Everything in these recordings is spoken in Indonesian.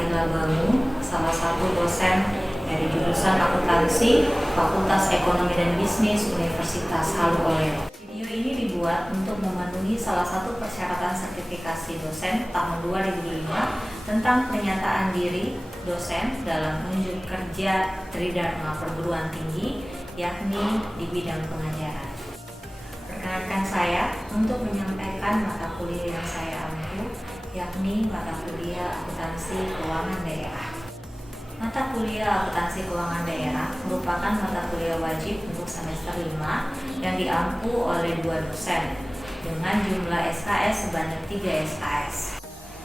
Sarila Bangu, salah satu dosen dari jurusan akuntansi Fakultas Ekonomi dan Bisnis Universitas Haluoleo. Video ini dibuat untuk memenuhi salah satu persyaratan sertifikasi dosen tahun 2005 tentang pernyataan diri dosen dalam unjuk kerja Tridharma Perguruan Tinggi, yakni di bidang pengajaran. Perkenankan saya untuk menyampaikan mata kuliah yang saya ampu, yakni mata kuliah akuntansi keuangan daerah. Mata kuliah akuntansi keuangan daerah merupakan mata kuliah wajib untuk semester 5 yang diampu oleh 2 dosen dengan jumlah SKS sebanyak 3 SKS.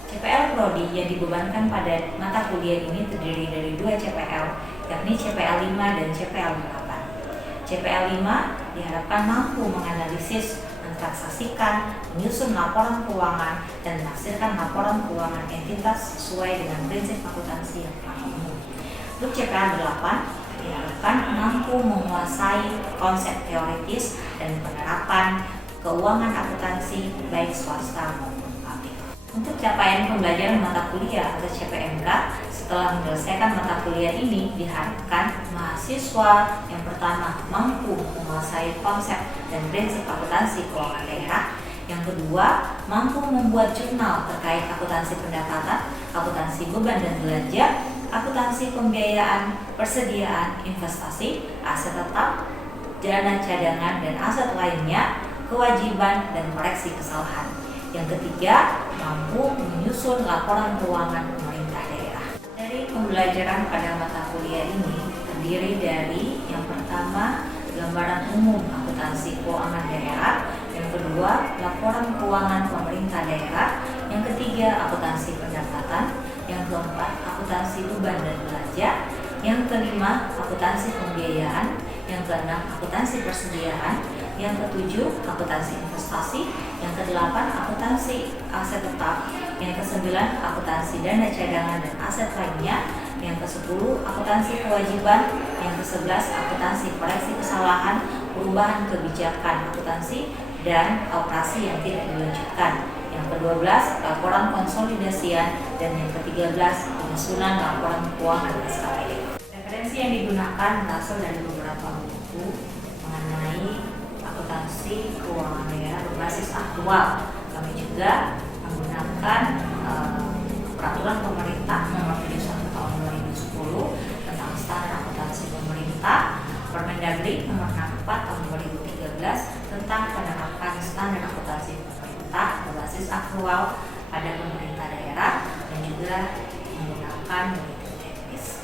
CPL Prodi yang dibebankan pada mata kuliah ini terdiri dari 2 CPL, yakni CPL 5 dan CPL 8. CPL 5 diharapkan mampu menganalisis, mentransaksikan, menyusun laporan keuangan, dan menafsirkan laporan keuangan entitas sesuai dengan prinsip akuntansi yang telah umum. Untuk CPL 8 diharapkan mampu menguasai konsep teoritis dan penerapan keuangan akuntansi baik swasta maupun publik. Untuk capaian pembelajaran mata kuliah atau CPMK setelah menyelesaikan mata kuliah ini diharapkan mahasiswa yang pertama mampu menguasai konsep dan prinsip akuntansi keuangan daerah, yang kedua mampu membuat jurnal terkait akuntansi pendapatan, akuntansi beban dan belanja, akuntansi pembiayaan, persediaan, investasi, aset tetap, dana cadangan dan aset lainnya, kewajiban dan koreksi kesalahan. Yang ketiga, mampu menyusun laporan keuangan pemerintah daerah. Dari pembelajaran pada mata kuliah ini terdiri dari yang pertama, gambaran umum akuntansi keuangan daerah, yang kedua, laporan keuangan pemerintah daerah, yang ketiga, akuntansi pendapatan, yang keempat, akuntansi beban dan belanja, yang kelima, akuntansi pembiayaan, yang keenam, akuntansi persediaan, yang ketujuh, akuntansi investasi, yang kedelapan, akuntansi aset tetap, yang kesembilan, akuntansi dana cadangan dan aset lainnya, yang kesepuluh, akuntansi kewajiban, yang kesebelas, akuntansi koreksi kesalahan, perubahan kebijakan akuntansi, dan operasi yang tidak dilanjutkan, yang ke-12 laporan konsolidasian, dan yang ke-13 penyusunan laporan keuangan SKPD. Referensi yang digunakan berasal dari beberapa buku mengenai akuntansi keuangan daerah berbasis aktual. Kami juga menggunakan peraturan pemerintah nomor 71 tahun 2010 tentang standar akuntansi pemerintah, Permendagri nomor 64 tahun 2013 tentang penerapan standar akuntansi pemerintah berbasis aktual pada pemerintah daerah, dan juga menggunakan metode teknis.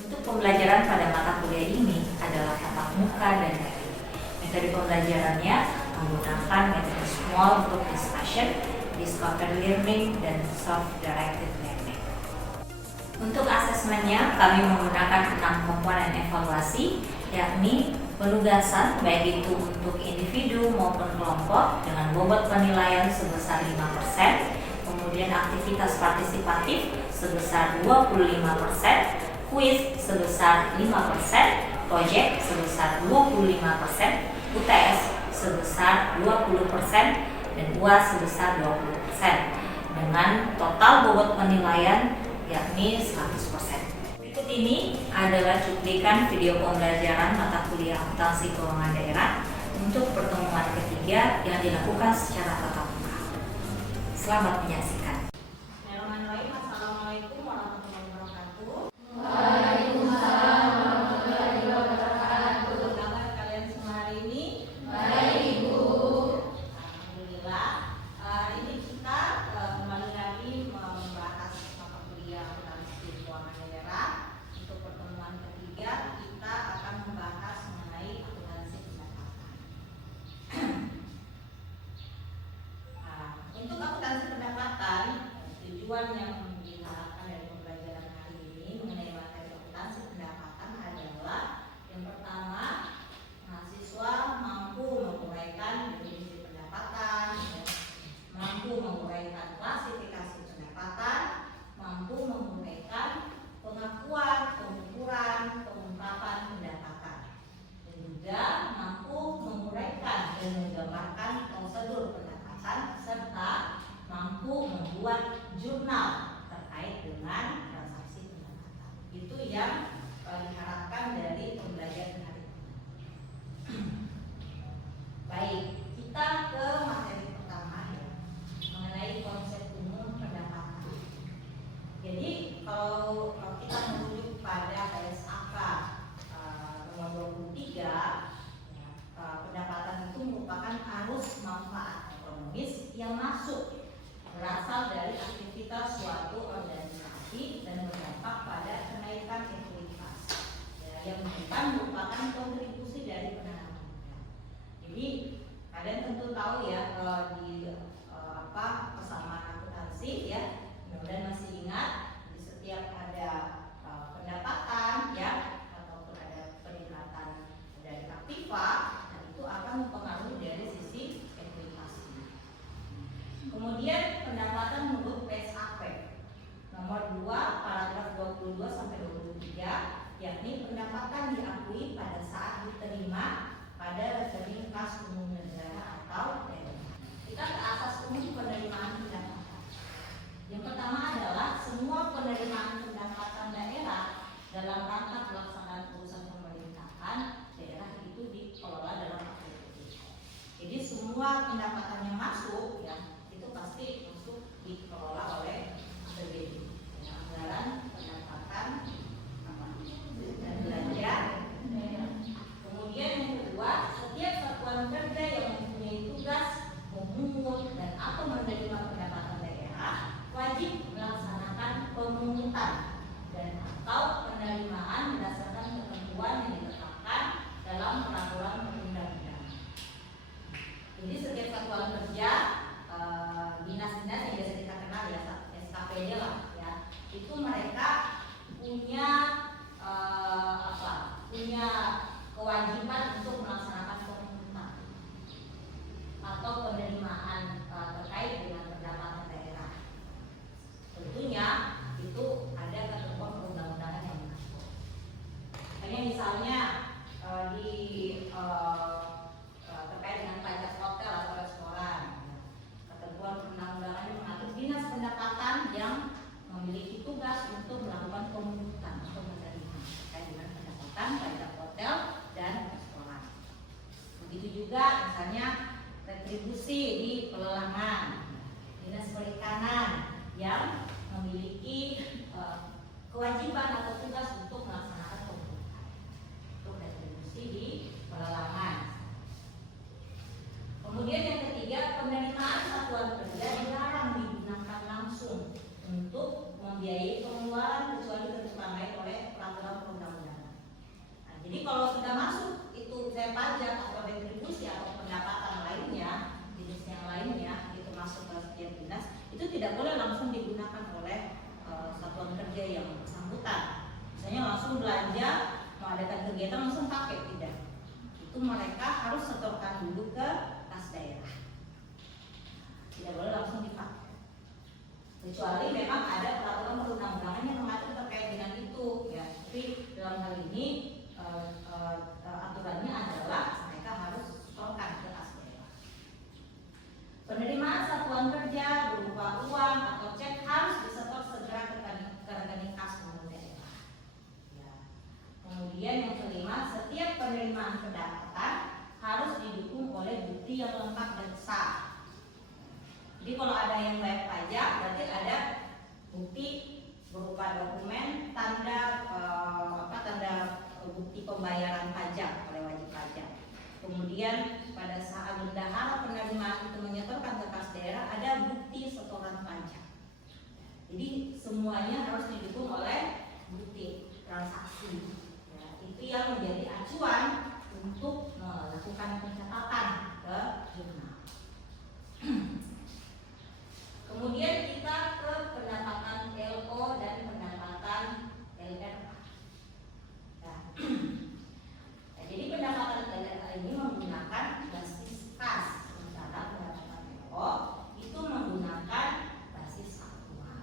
Untuk pembelajaran pada mata kuliah ini adalah tatap muka dan daring. Metode pembelajarannya menggunakan metode small group discussion, discovery learning, dan self-directed learning. Untuk asesmennya, kami menggunakan 6 komponen evaluasi, yakni penugasan baik itu untuk individu maupun kelompok dengan bobot penilaian sebesar 5%, kemudian aktivitas partisipatif sebesar 25%, kuis sebesar 5%, proyek sebesar 25%, UTS sebesar 20%, dan UAS sebesar 20%, dengan total bobot penilaian yakni 100%. Berikut ini adalah cuplikan video pembelajaran mata kuliah akuntansi keuangan daerah untuk pertemuan ketiga yang dilakukan secara tatap muka. Selamat menyaksikan. Bismillahirrahmanirrahim. Assalamualaikum warahmatullahi wabarakatuh. Waalaikumsalam warahmatullahi wabarakatuh. Apa kabar kalian semua hari ini? Baik, Ibu. Alhamdulillah. Ini kita kembali lagi membahas mata kuliah akuntansi keuangan daerah. Untuk pertemuan ketiga kita akan membahas mengenai akuntansi pendapatan. Untuk akuntansi pendapatan kalau kita merujuk pada PSAK nomor 23, pendapatan itu merupakan arus manfaat ekonomis yang masuk berasal dari aktivitas suatu organisasi dan berdampak pada kenaikan ekuitas, yang merupakan kontribusi dari penanaman modal. Jadi kalian tentu tahu ya, di persamaan akuntansi ya, mudah-mudahan masih ingat, di setiap ada pendapatan ya ataupun ada peningkatan dari aktiva, dan itu akan mempengaruhi dari sisi ekuitasi. Kemudian pendapatan menurut PSAK nomor 2 paragraf 22 sampai 23, yakni pendapatan diakui pada saat diterima pada rekening kas umum negara atau daerah. Kita ke asas umum penerimaan pendapatan. Yang pertama adalah semua penerimaan pendapatan daerah dalam rangka pelaksanaan urusan pemerintahan daerah itu dikelola dalam APBD. Jadi semua pendapatan yang masuk ya itu pasti masuk dikelola oleh APBD. Anggaran pendapatan dan belanja. Kemudian yang kedua, setiap satuan kerja yang mempunyai tugas memungut dan atau menerima pendapatan daerah wajib melaksanakan pemungutan dan atau penerimaan berdasarkan ketentuan yang ditetapkan dalam peraturan perundang-undangan. Jadi setiap satuan kerja, dinas-dinas yang biasa kita kenal ya, SKPD lah ya, itu mereka punya punya kewajiban untuk melaksanakan pemungutan atau penerimaan terkait dengan pendapatan daerah. Tentunya itu ada ketentuan perundang-undangan yang mengatur. Hanya misalnya terkait dengan pajak hotel atau restoran, ketentuan perundang-undangan yang mengatur dinas pendapatan yang memiliki tugas untuk melakukan pemungutan atau menerima terkait dengan pendapatan pajak hotel dan restoran. Begitu juga misalnya retribusi di pelelangan, dinas perikanan yang memiliki kewajiban atau tugas untuk melaksanakan pemungutan untuk retribusi di pelelangan. Kemudian yang ketiga, penerimaan satuan kerja dilarang digunakan langsung untuk membiayai pengeluaran kecuali terutamakan oleh peraturan perundang-undangan. Nah, jadi kalau sudah masuk itu saya pajak atau retribusi atau pendapatan lainnya, jenis yang lainnya itu masuk ke setiap dinas, itu tidak boleh langsung digunakan oleh satuan kerja yang bersangkutan. Misalnya langsung belanja, mengadakan kegiatan langsung pakai, tidak. Itu mereka harus setorkan dulu ke kas daerah. Tidak boleh langsung dipakai. Kecuali memang ada peraturan perundang-undangan yang mengatur terkait dengan itu ya. Tapi dalam hal ini aturannya adalah mereka harus setorkan ke kas daerah. Penerimaan satuan kerja berupa uang atau cek harus disetor segera ke rekening kas umum daerah. Ya. Kemudian yang kelima, setiap penerimaan pendapatan harus didukung oleh bukti yang lengkap dan sah. Jadi kalau ada yang bayar pajak, berarti ada bukti berupa dokumen tanda bukti pembayaran pajak oleh wajib pajak. Kemudian pada saat bendahara penerimaan itu menyetorkan ke kas daerah, ada bukti setoran pajak. Jadi semuanya harus didukung oleh bukti transaksi. Ya, itu yang menjadi acuan untuk melakukan pencatatan ke jurnal. Kemudian kita ke pendapatan LO dan pendapatan LRA. Nah, jadi pendapatan LRA ini menggunakan basis kas, sementara pendapatan LO itu menggunakan basis aktual.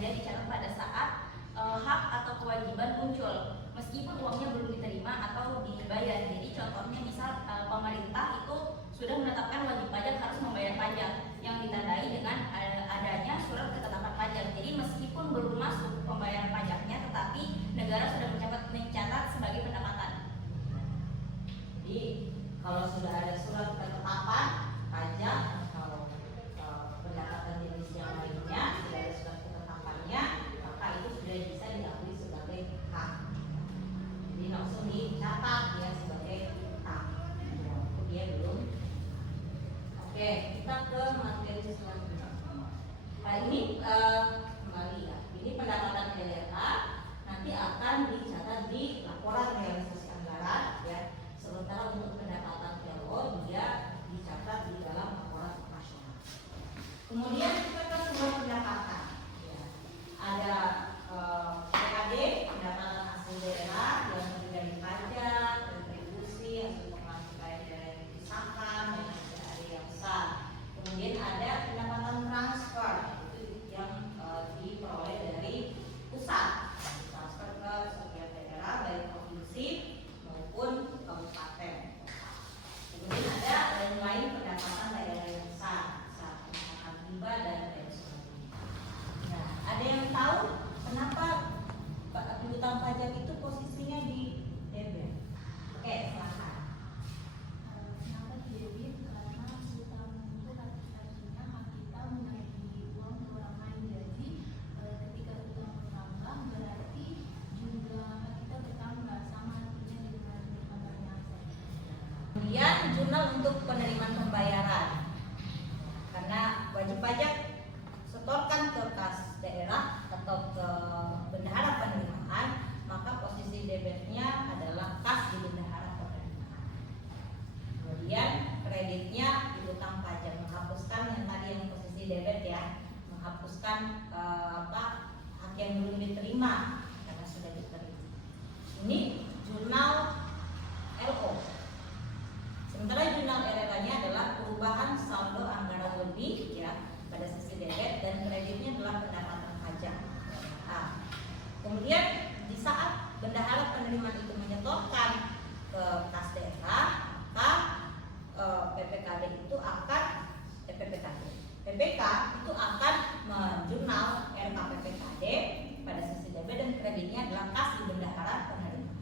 dia dicatat pada saat hak atau kewajiban muncul meskipun uangnya belum diterima atau dibayar. Jadi contohnya misal pemerintah itu sudah menetapkan wajib pajak harus membayar pajak yang ditandai dengan adanya surat ketetapan pajak. Jadi meskipun belum masuk pembayaran pajaknya, tetapi negara sudah mencatat sebagai pendapatan. Jadi kalau sudah ada surat ketetapan pajak atau pendapatan jenis yang lainnya, sudah ada surat ketetapannya, maka itu sudah bisa diakui sebagai hak. Jadi langsung dicatat dia sebagai hak. Itu dia belum. Oke, kita ke materi selanjutnya. Nah ini kembali ya. Ini pendapatan daerah nanti akan dicatat di laporan realisasi anggaran ya. Sementara untuk pendapatan PLO dia dicatat di dalam laporan operasional. Kemudian kita ke sumber pendapatan. Ya. Ada PKD, pendapatan hasil daerah yang terdiri dari pajak, retribusi, hasil penghasilan daerah yang dipisahkan, dan ada yang besar. Kemudian ada pendapatan transfer itu yang diperoleh dari pusat, transfer ke setiap daerah baik provinsi maupun kabupaten. Kemudian ada lain pendapatan daerah yang besar, pendapatan hibah dan lain sebagainya. Nah, ada yang tahu kenapa piutang pajak itu posisinya di debit? Oke, silakan. Kenapa didebit? Karena hutang itu artinya hak kita menagih uang ke orang lain. Jadi ketika hutang bertambah berarti jumlah hak kita bertambah, sama artinya dengan bertambahnya aset. Kemudian jurnal untuk penerimaan pembayaran. Karena wajib pajak setorkan ke kas daerah atau ke bendahara penerimaan, maka posisi debitnya adalah kas di bendahara penerimaan. Kemudian kreditnya piutang pajak, menghapuskan yang tadi yang posisi debit ya, menghapuskan hak yang belum diterima karena sudah diterima. Ini jurnal LO. Sementara jurnal RLA-nya adalah perubahan saldo anggaran lebih ya pada sisi debit dan kreditnya adalah pendapatan pajak. Nah, kemudian di saat bendahara penerimaan itu menyetorkan ke kas daerah, maka PPK itu akan menjurnal RKPPKD pada sisi debit dan kreditnya adalah kas di bendahara penerimaan.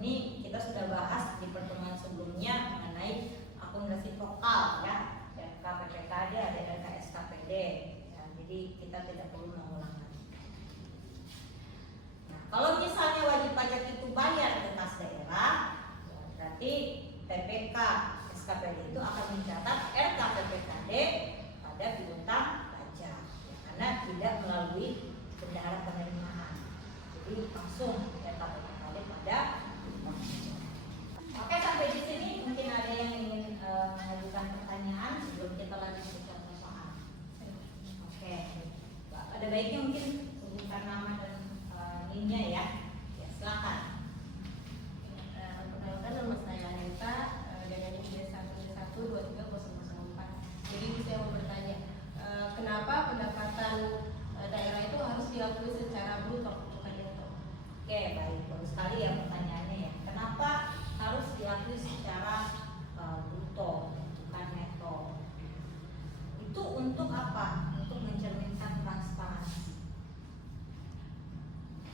Ini kita sudah bahas di pertemuan sebelumnya mengenai akumulasi vokal ya, RKPPKD ada RKSKPD ya, jadi kita tidak perlu mengulang lagi. Nah, kalau misalnya wajib pajak itu bayar ke kas daerah, ya, berarti PPK SKPD itu akan mencatat RKPPKD pada piutang pajak ya, karena tidak melalui bendahara penerimaan, jadi langsung RKPPKD pada. Oke, sampai di sini mungkin ada yang ingin mengajukan pertanyaan sebelum kita lanjut ke contoh soal. Oke, ada baiknya mungkin sebutkan nama dan NIM-nya ya. Ya, silakan. Perkenalkan, nama saya Aneta dengan NIM D1D1230004. Jadi saya mau bertanya, kenapa pendapatan daerah itu harus diakui secara bruto bukan neto? Oke, baik, bagus sekali ya pertanyaannya ya. Kenapa harus diakui secara bruto bukan neto? Itu untuk apa? Untuk mencerminkan transparansi,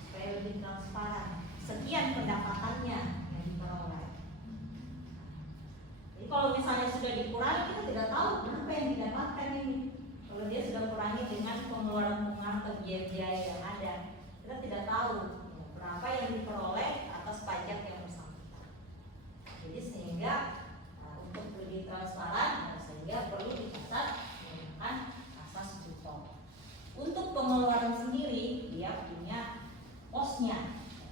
supaya lebih transparan. Sekian pendapatannya yang diperoleh. Jadi kalau misalnya sudah dikurangi, kita tidak tahu berapa yang didapatkan ini. Kalau dia sudah kurangi dengan pengeluaran atau biaya-biaya yang ada, kita tidak tahu berapa yang diperoleh atas pajak yang bersangkutan. Jadi sehingga untuk lebih transparan, sehingga perlu dicatat menggunakan asas bruto. Untuk pengeluaran sendiri dia punya posnya.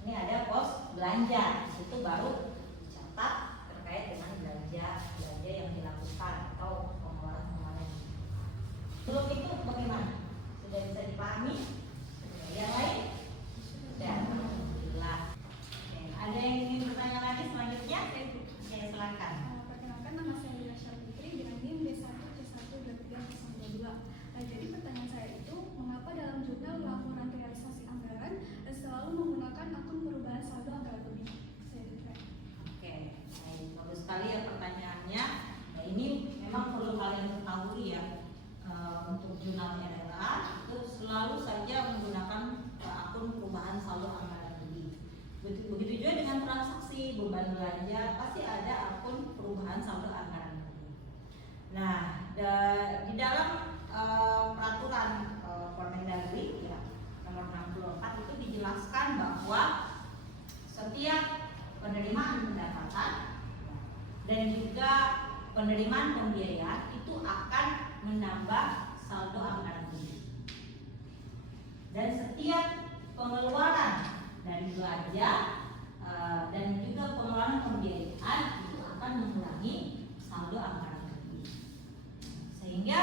Ini ada pos belanja, di situ baru dicatat terkait dengan belanja yang dilakukan atau pengeluaran. Belum itu bagaimana? Sudah bisa dipahami? Yang lain? Sudah. Alhamdulillah. Ada yang ingin bertanya lagi selanjutnya? Saya silakan. Perkenalkan, nama saya Yasha Putri dengan NIM D1C12302. selalu saja menggunakan akun perubahan saldo anggaran lebih. Begitu juga dengan transaksi beban belanja, pasti ada akun perubahan saldo anggaran lebih. Nah, di dalam peraturan Permendagri ya, nomor 64 itu dijelaskan bahwa setiap penerimaan pendapatan dan juga penerimaan pembiayaan itu akan menambah saldo anggaran lebih. Dan setiap pengeluaran dari belanja dan juga pengeluaran pembiayaan itu akan mengurangi saldo anggaran lebih. Sehingga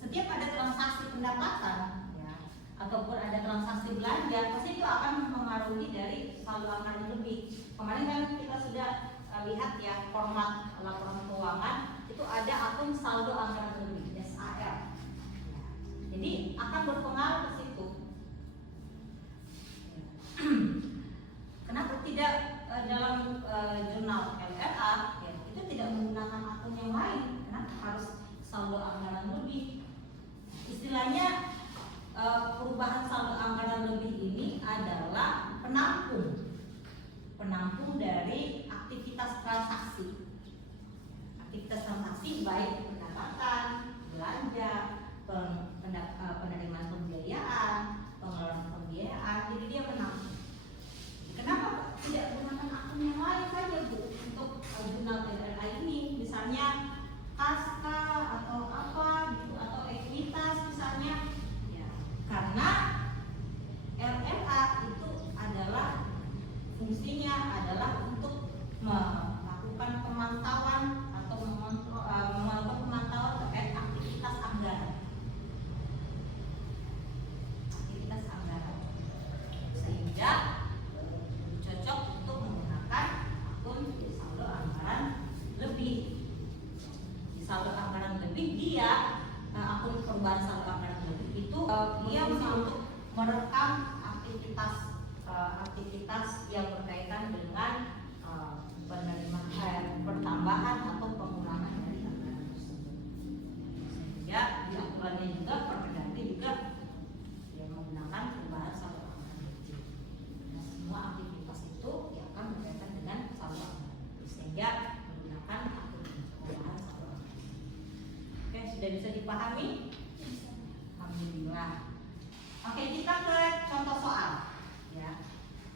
setiap ada transaksi pendapatan ya, ataupun ada transaksi belanja, pasti itu akan mempengaruhi dari saldo anggaran lebih. Kemarin kan kita sudah lihat ya format laporan keuangan itu ada akun saldo anggaran lebih (SAL). Jadi akan berpengaruh ke situ. Kenapa tidak dalam jurnal LRA ya, itu tidak menggunakan akun yang lain? Kenapa harus saldo anggaran lebih? Istilahnya perubahan saldo anggaran lebih ini adalah penampung dari aktivitas transaksi. Aktivitas transaksi baik pendapatan, belanja, penerimaan pembiayaan, pengeluaran pembiayaan, jadi dia menampung. Kenapa tidak menggunakan akun yang lain saja Bu untuk jurnal LRA ini? Misalnya Kaska atau apa gitu, atau ekuitas misalnya ya, karena LRA itu adalah fungsinya adalah untuk melakukan pemantauan atau melakukan pemantauan terkait aktivitas anggaran. Sehingga cocok untuk menggunakan akun saldo anggaran lebih. Di saldo anggaran lebih dia akun perubahan saldo anggaran lebih itu dia untuk merekam aktivitas yang berkaitan dengan penerimaan pertambahan atau pengurangan dari anggaran tersebut. Sehingga di aturannya juga Permendagri juga yang menggunakan perubahan saldo anggaran lebih. Nah, semua aktivitas itu yang akan berkaitan dengan saldo anggaran lebih, sehingga menggunakan akun perubahan saldo anggaran lebih. Oke, sudah bisa dipahami? Alhamdulillah. Oke, kita ke contoh soal ya.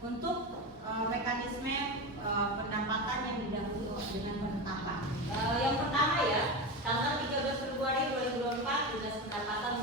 Untuk mekanisme pendapatan yang didahului dengan penetapan. Yang pertama ya, tanggal 13 Februari 2024 Dinas Pendapatan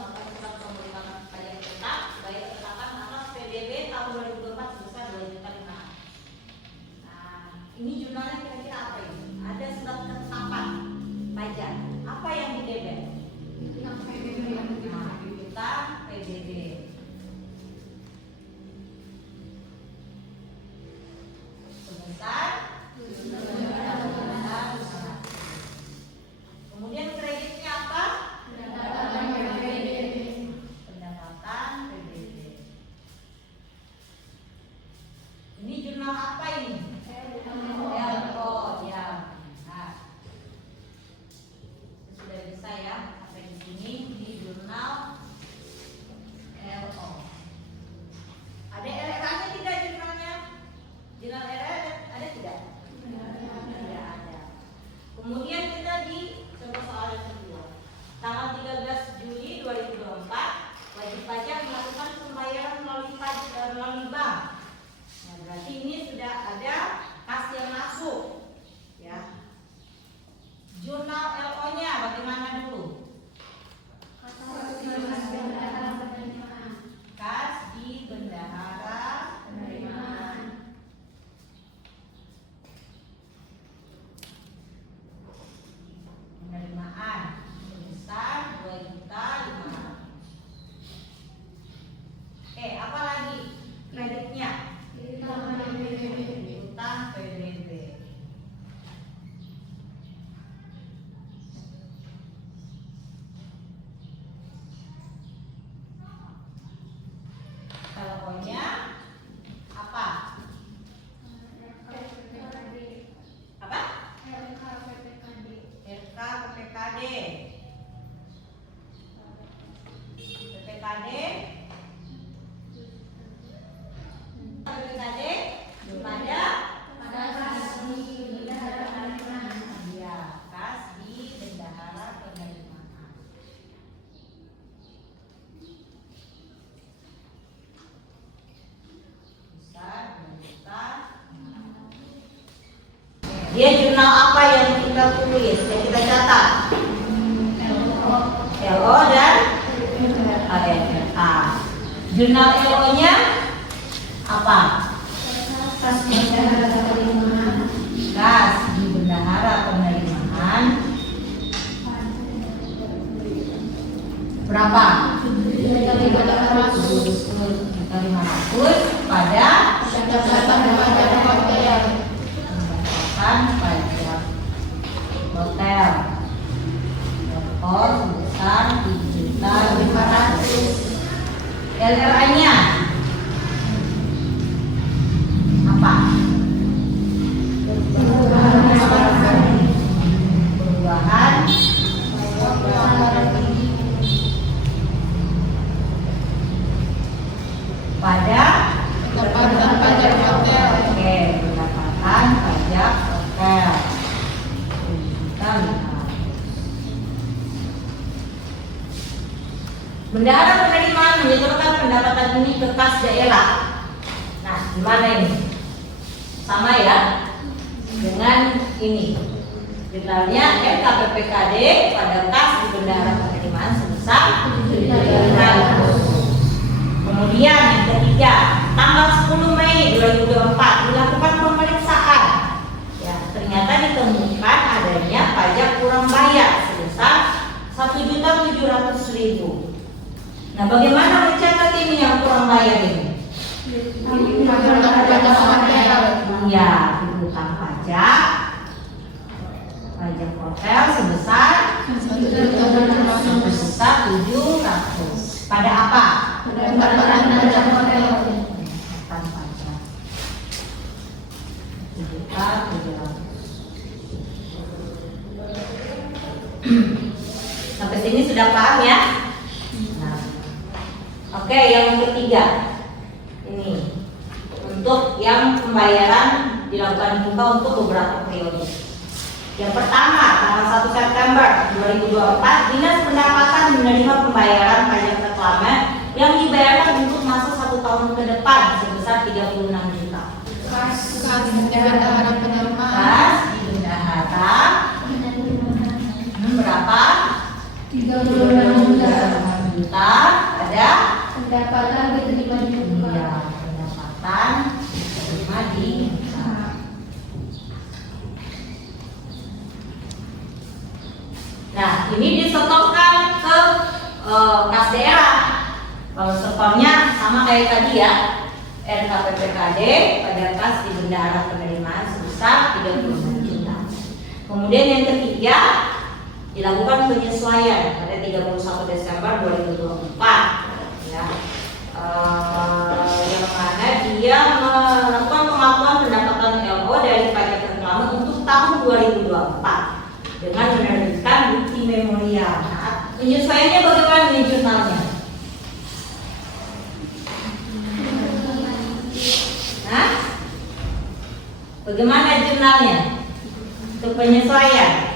pada kas di bendahara penerimaan. Iya, kas di bendahara penerimaan. Bisa, 2 juta. Dia jurnal apa yang kita tulis, yang kita catat? LO dan ANRA. Jurnal LO-nya apa? Kas di bendahara penerimaan. Kas di bendahara penerimaan. Berapa? 1.500 pada pendapatan pajak hotel. pendapatan pajak hotel. Rekor sebesar 7.500.000. LRA-nya apa? Perubahan pada Pendapatan pajak hotel. Oke, pendapatan pajak hotel. Kita lihat. Bendahara penerimaan menyetorkan pendapatan ini ke kas daerah. Nah, gimana ini? Sama ya dengan ini. Jurnalnya NKPPKD pada kas di bendahara penerimaan sebesar 7.500. Kemudian yang ketiga, tanggal 10 Mei 2024 dilakukan pemeriksaan. Ya, ternyata ditemukan adanya pajak kurang bayar sebesar 1.700.000. Nah, bagaimana mencatat ini yang kurang bayar ini? Pajak hotel. Ya, piutang pajak hotel sebesar 700. Pada apa? Pendapatan pajak hotel. Pendapatan pajak 7.700. Sampai sini sudah paham ya? Nah, oke, yang ketiga ini untuk yang pembayaran dilakukan buka untuk beberapa periode. Yang pertama, tanggal 1 September 2024, Dinas Pendapatan menerima pembayaran pajak reklame yang dibayarkan untuk masa 1 tahun ke depan sebesar 36 juta. Kas di bendahara penerimaan. Kas di bendahara berapa? 36 juta. Ada pendapatan diterima di buka. ya, pendapatan diterima di buka. Nah, ini disetorkan ke kas daerah. Kalau setornya sama kayak tadi ya, NKPPKD pada kas di bendahara penerimaan sebesar 36 juta. Kemudian yang ketiga, dilakukan penyesuaian pada 31 Desember 2024 ya. Yang mana dia melakukan pengakuan pendapatan LO dari pajak reklame untuk tahun 2024 dengan menerbitkan bukti memorial. Nah, penyesuaiannya bagaimana nih jurnalnya? Nah, bagaimana jurnalnya untuk penyesuaian?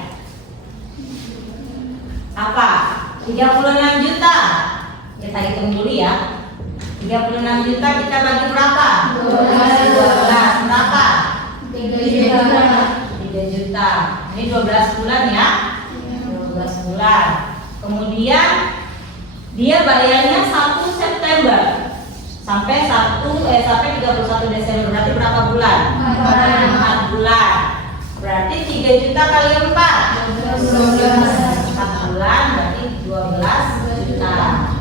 Apa? 36 juta. Kita hitung dulu ya. 36 juta kita bagi berapa? 12. Berapa? 3 juta. Ini 12 bulan ya. 12 bulan. Kemudian dia bayarnya 1 September sampai 31 Desember. Berarti berapa bulan? 4 bulan. Berarti 3 juta kali 4 bulan berarti 12 juta.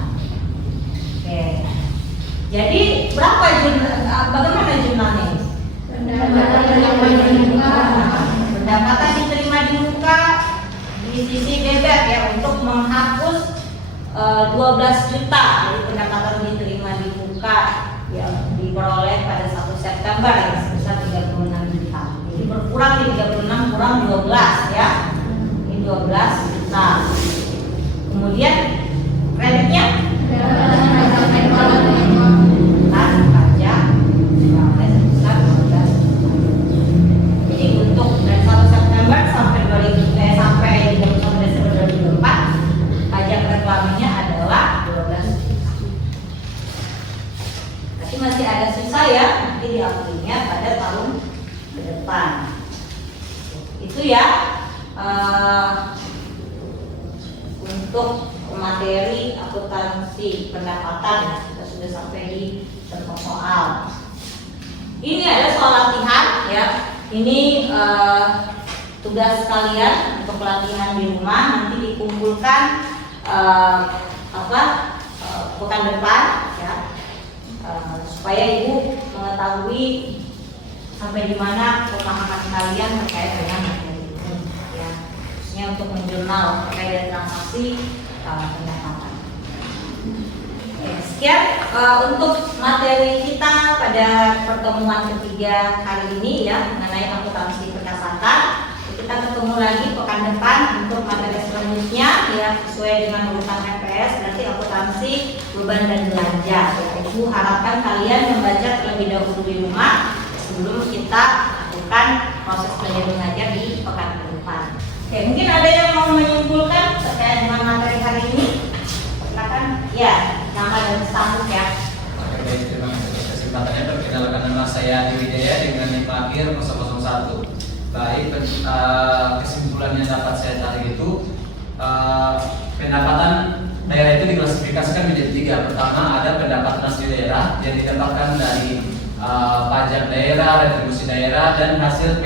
Oke. Jadi berapa bagaimana jurnalnya? Pendapatan diterima di muka di sisi debit ya untuk menghapus 12 juta dari pendapatan diterima di muka yang diperoleh pada 1 September yang sebesar 36 juta. Jadi berkurang di 36 kurang 12 ya. Ini 12 juta. Kemudian kreditnya diakuinya pada tahun ke depan. Itu ya untuk materi akuntansi pendapatan. Kita sudah sampai di contoh soal. Ini ada soal latihan ya. Ini tugas kalian untuk latihan di rumah, nanti dikumpulkan pekan depan ya, supaya ibu mengetahui sampai di mana pemahaman kalian terkait dengan materi ini ya, khususnya untuk menjurnal terkait dengan transaksi pendapatan. Sekian untuk materi kita pada pertemuan ketiga hari ini ya, mengenai akuntansi pendapatan. Kita ketemu lagi pekan depan untuk materi selanjutnya ya, sesuai dengan urutan MPS, berarti akuntansi beban dan belanja ya. Ibu harapkan kalian membaca terlebih dahulu di rumah sebelum kita lakukan proses belajar mengajar di pekan ke depan. Oke, mungkin ada yang mau menyimpulkan terkait dengan materi hari ini? Silakan ya, nama dan status ya. Oke, baik, terima kasih atas kesempatannya. Perkenalkan, nama saya Adi Wijaya dengan NIM akhir 001. Baik, kesimpulan yang dapat saya tarik itu pendapatan daerah itu diklasifikasikan menjadi 3. Pertama, ada pendapatan asli daerah yang didapatkan dari pajak daerah, retribusi daerah, dan hasil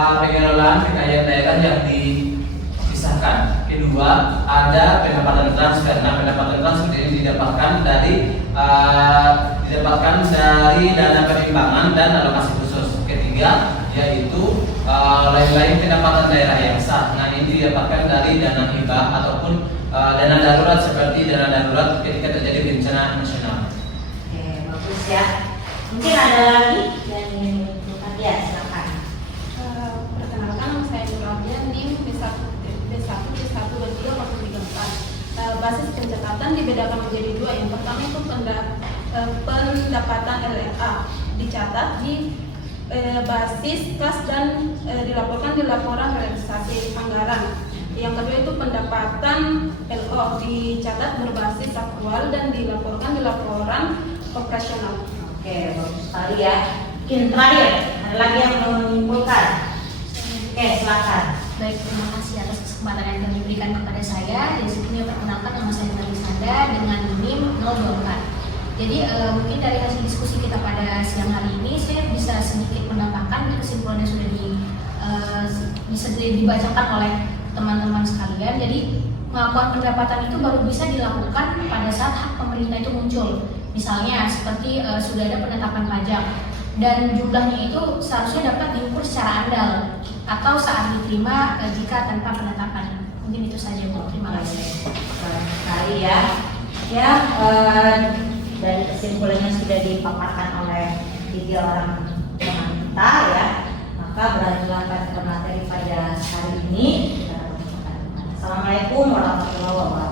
pengelolaan kekayaan daerah yang dipisahkan. Kedua, ada pendapatan transfer. Nah, pendapatan transfer ini didapatkan dari dana perimbangan dan alokasi khusus. Ketiga, yaitu lain-lain pendapatan daerah yang sah. Nah, ini didapatkan dari dana hibah ataupun dana darurat, seperti dana darurat ketika terjadi bencana nasional. Oke, bagus ya. Mungkin ada lagi yang ingin menunjukkan ya, silakan. Perkenalkan, nama saya Nurabia, NIM B1 basis pencatatan dibedakan menjadi 2. Yang pertama itu pendapatan LLA dicatat di basis kas dan dilaporkan di laporan realisasi anggaran. Yang kedua itu pendapatan LO dicatat berbasis aktual dan dilaporkan di laporan operasional. Oke, bagus sekali ya. Mungkin terakhir, ada lagi yang mau menyimpulkan? Oke, silakan. Baik, terima kasih atas kesempatan yang kami berikan kepada saya. Di sini perkenalkan, nama saya Sanda dengan NIM 024. Jadi mungkin dari hasil diskusi kita pada siang hari ini, saya bisa sedikit menambahkan kesimpulan yang sudah bisa dibacakan oleh teman-teman sekalian. Jadi pengakuan pendapatan itu baru bisa dilakukan pada saat hak pemerintah itu muncul. Misalnya seperti sudah ada penetapan pajak dan jumlahnya itu seharusnya dapat diukur secara andal atau saat diterima jika tanpa penetapan. Mungkin itu saja, Bu. Terima kasih. Sekali ya. Ya, dari kesimpulannya sudah dipaparkan oleh 3 orang teman kita ya. Maka berlanjutkan ke materi pada hari ini. Assalamualaikum warahmatullahi wabarakatuh.